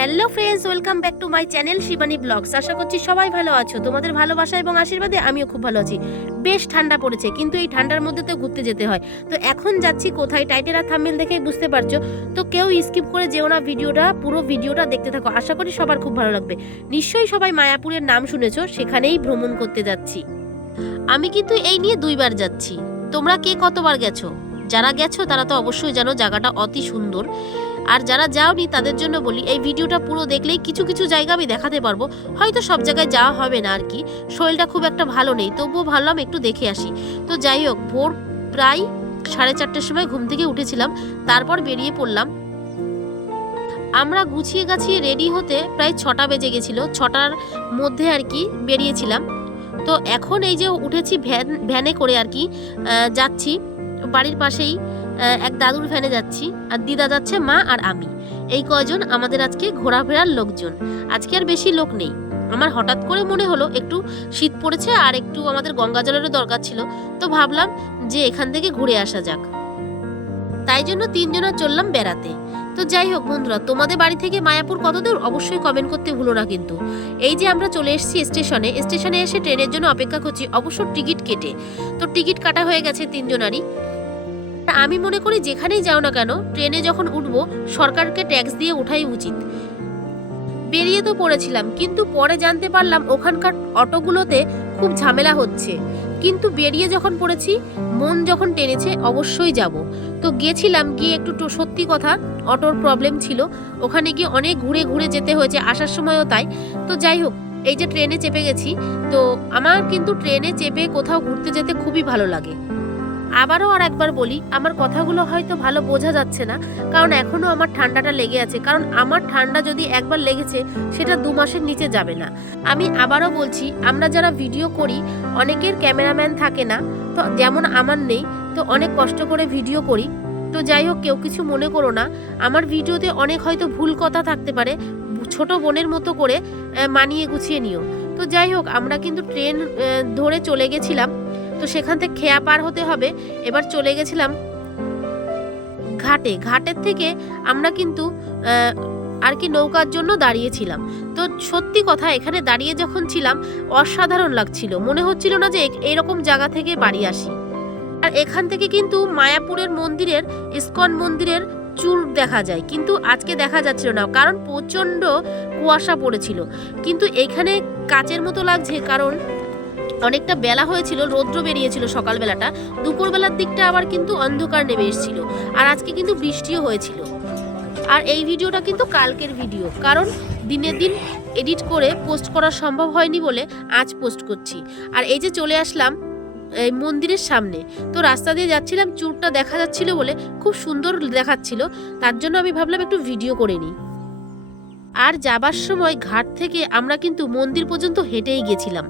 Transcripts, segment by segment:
Hello friends, welcome back to my channel Shivani vlogs. আশা করছি সবাই ভালো আছো। তোমাদের ভালোবাসা এবং আশীর্বাদে আমিও খুব ভালো আছি। বেশ ঠান্ডা পড়েছে, কিন্তু এই ঠান্ডার মধ্যে তো ঘুরতে যেতে হয়। তো এখন যাচ্ছি কোথায়, টাইটেল আর থাম্বনেল দেখেই বুঝতে পারছো। তো কেউ স্কিপ করে যেও না, পুরো ভিডিওটা দেখতে থাকো। আশা করি সবার খুব ভালো লাগবে। নিশ্চয়ই সবাই মায়াপুরের নাম শুনেছো, সেখানেই ভ্রমণ করতে যাচ্ছি। আমি কিন্তু এই নিয়ে 2বার যাচ্ছি। তোমরা কে কতবার গেছো? যারা গেছো তারা তো অবশ্যই জানো জায়গাটা অতি সুন্দর। আর যারা যাওনি তাদের জন্য বলি, এই ভিডিওটা পুরো দেখলেই কিছু কিছু জায়গা আমি দেখাতে পারবো। হয়তো সব জায়গায় যাওয়া হবে না আর কি, শরীরটা খুব একটা ভালো নেই, তবুও ভাবলাম একটু দেখে আসি। তো যাই হোক, ভোর প্রায় 4:30টার সময় ঘুম থেকে উঠেছিলাম, তারপর বেরিয়ে পড়লাম। আমরা গুছিয়ে গাছিয়ে রেডি হতে প্রায় 6টা বেজে গেছিলো। 6টার মধ্যে আর কি বেরিয়েছিলাম। তো এখন এই যে উঠেছি ভ্যানে করে আর কি যাচ্ছি। বাড়ির পাশেই এক দাদুর ভ্যানে যাচ্ছি, আর দিদা যাচ্ছে, মা আর আমি। এই কয়জন আমাদের আজকে ঘোরাফেরার লোকজন। আজকে আর বেশি লোক নেই। আমার হঠাৎ করে মনে হলো একটু শীত পড়েছে আর একটু আমাদের গঙ্গা জলেরও দরকার ছিল, তো ভাবলাম যে এখান থেকে ঘুরে আসা যাক। তাই জন্য 3জনা চললাম বেড়াতে। তো যাই হোক বন্ধুরা, তোমাদের বাড়ি থেকে মায়াপুর কত দূর অবশ্যই কমেন্ট করতে ভুলো না কিন্তু। এই যে আমরা চলে এসেছি স্টেশনে এসে ট্রেনের জন্য অপেক্ষা করছি, অবশ্য টিকিট কেটে। তো টিকিট কাটা হয়ে গেছে 3জনারই। আমি মনে করি যেখানেই যাও না কেন, ট্রেনে যখন উঠবো সরকারকে ট্যাক্স দিয়ে ওঠাই উচিত। বেরিয়ে তো পড়েছিলাম, কিন্তু পরে জানতে পারলাম ওখানকার অটোগুলোতে খুব ঝামেলা হচ্ছে। কিন্তু বেরিয়ে যখন পড়েছি, মন যখন টেনেছে অবশ্যই যাব। তো গেছিলাম, গিয়ে একটু সত্যি কথা অটোর প্রবলেম ছিল, ওখানে গিয়ে অনেক ঘুরে ঘুরে যেতে হয়েছে, আসার সময়ও তাই। তো যাই হোক, এই যে ট্রেনে চেপে গেছি। তো আমার কিন্তু ট্রেনে চেপে কোথাও ঘুরতে যেতে খুবই ভালো লাগে। আবারও আর একবার বলি, আমার কথাগুলো হয়তো ভালো বোঝা যাচ্ছে না, কারণ এখনও আমার ঠান্ডাটা লেগে আছে। কারণ আমার ঠান্ডা যদি একবার লেগেছে, সেটা 2 মাসের নিচে যাবে না। আমি আবারও বলছি, আমরা যারা ভিডিও করি, অনেকের ক্যামেরাম্যান থাকে না, তো যেমন আমার নেই, তো অনেক কষ্ট করে ভিডিও করি। তো যাই হোক, কেউ কিছু মনে করো না, আমার ভিডিওতে অনেক হয়তো ভুল কথা থাকতে পারে, ছোট বোনের মতো করে মানিয়ে গুছিয়ে নিও। তো যাই হোক, আমরা কিন্তু ট্রেন ধরে চলে গেছিলাম। তো সেখান থেকে খেয়া পার হতে হবে। এবার চলে গেছিলাম ঘাটের থেকে আমরা কিন্তু আর কি নৌকার জন্য দাঁড়িয়েছিলাম। তো সত্যি কথা, এখানে দাঁড়িয়ে যখন ছিলাম অসাধারণ লাগছিল, মনে হচ্ছিল না যে এইরকম জায়গা থেকে বাড়ি আসি। আর এখান থেকে কিন্তু মায়াপুরের মন্দিরের, ইস্কন মন্দিরের চূড় দেখা যায়, কিন্তু আজকে দেখা যাচ্ছিল না, কারণ প্রচণ্ড কুয়াশা পড়েছিল। কিন্তু এখানে কাচের মতো লাগছে, কারণ অনেকটা বেলা হয়েছিল, রৌদ্র বেরিয়েছিল সকালবেলাটা, দুপুরবেলার দিকটা আবার কিন্তু অন্ধকার নেমে এসেছিল। আর আজকে কিন্তু বৃষ্টিও হয়েছিল। আর এই ভিডিওটা কিন্তু কালকের ভিডিও, কারণ দিনের দিন এডিট করে পোস্ট করা সম্ভব হয়নি বলে আজ পোস্ট করছি। আর এই যে চলে আসলাম এই মন্দিরের সামনে। তো রাস্তা দিয়ে যাচ্ছিলাম, চূড়টা দেখা যাচ্ছিল বলে খুব সুন্দর দেখাচ্ছিল, তার জন্য আমি ভাবলাম একটু ভিডিও করে নিই। আর যাবার সময় ঘাট থেকে আমরা কিন্তু মন্দির পর্যন্ত হেঁটেই গেছিলাম।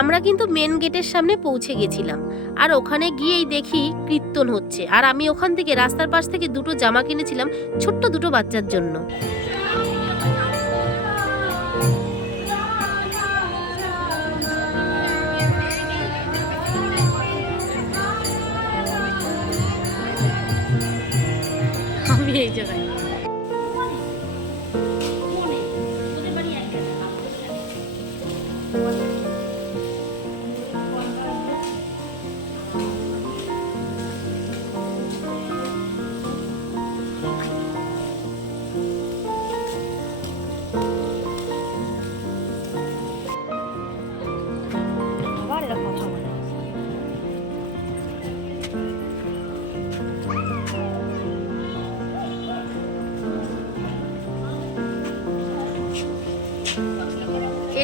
আমরা কিন্তু মেন গেটের সামনে পৌঁছে গেছিলাম। আর ওখানে গিয়েই দেখি কীর্তন হচ্ছে। আর আমি ওখান থেকে রাস্তার পাশ থেকে 2টো জামা কিনেছিলাম, ছোট্ট 2টো বাচ্চার জন্য। আমি এই জায়গায়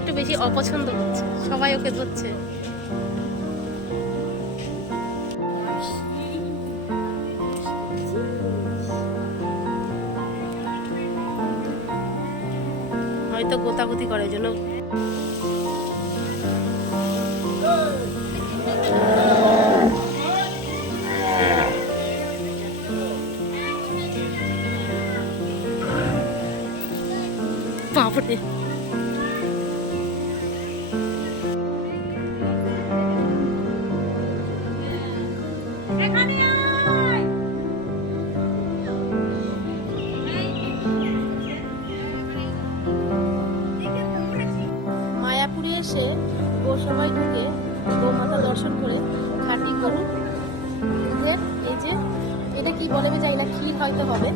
একটু বেশি অপছন্দ হচ্ছে, সবাই ওকে ধরছে। হয়তো গোতাগুতি করার জন্য। বাপরে, এসে গোসাবাই ঢুকে গোমাতা দর্শন করে খাঁটি গরু দুধের এই যে এটা কি বলে আমি জানি না, ক্ষীর হয়তো হবে,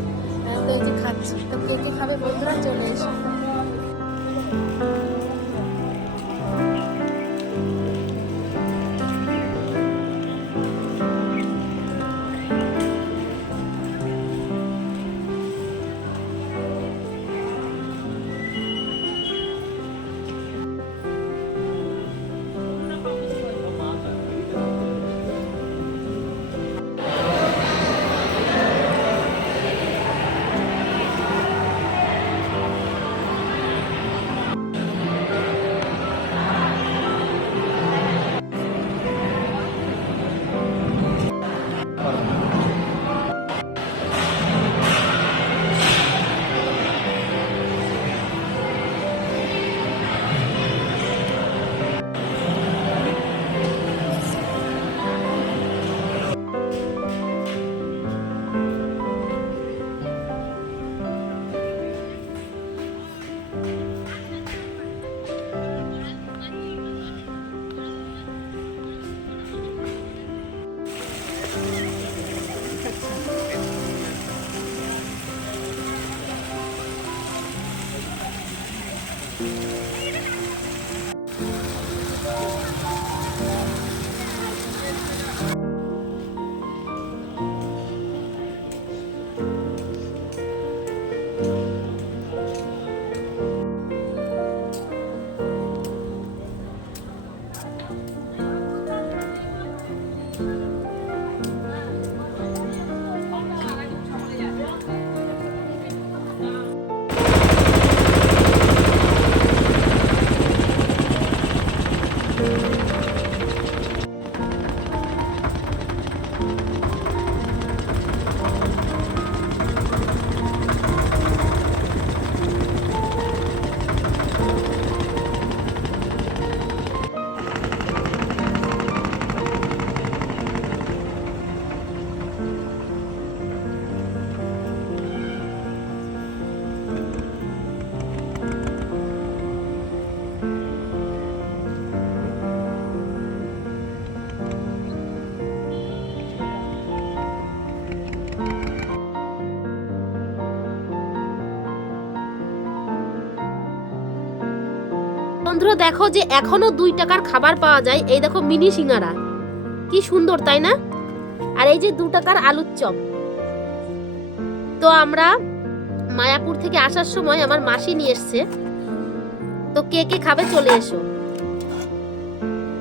তো এই যে খাচ্ছি। তো কে কে খাবে বন্ধুরা চলে এসে। বন্ধুরা দেখো যে এখনো 2 টাকার খাবার পাওয়া যায়। এই দেখো মিনি সিঙ্গারা, কি সুন্দর তাই না? আর এই যে 2 টাকার আলুর চপ। তো আমরা মায়াপুর থেকে আসার সময় আমার মাসি নিয়ে এসছে। তো কে কে খাবে চলে এসো।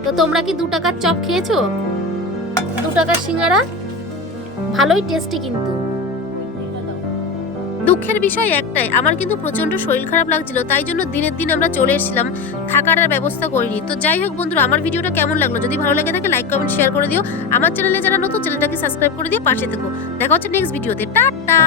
তো তোমরা কি 2 টাকার চপ খেয়েছো? 2 টাকার সিঙ্গারা ভালোই টেস্টি। কিন্তু দুঃখের বিষয় একটাই, আমার কিন্তু প্রচন্ড শরীর খারাপ লাগছিল, তাই জন্য দিনের দিন আমরা চলে এসেছিলাম, থাকার আর ব্যবস্থা করিনি। তো যাই হোক বন্ধুরা, আমার ভিডিওটা কেমন লাগলো? যদি ভালো লাগে থাকে লাইক কমেন্ট শেয়ার করে দিও। আমার চ্যানেলে যারা নতুন, চ্যানেলটাকে সাবস্ক্রাইব করে দিও, পাশে থেকো। দেখা হচ্ছে নেক্সট ভিডিওতে। টাটা।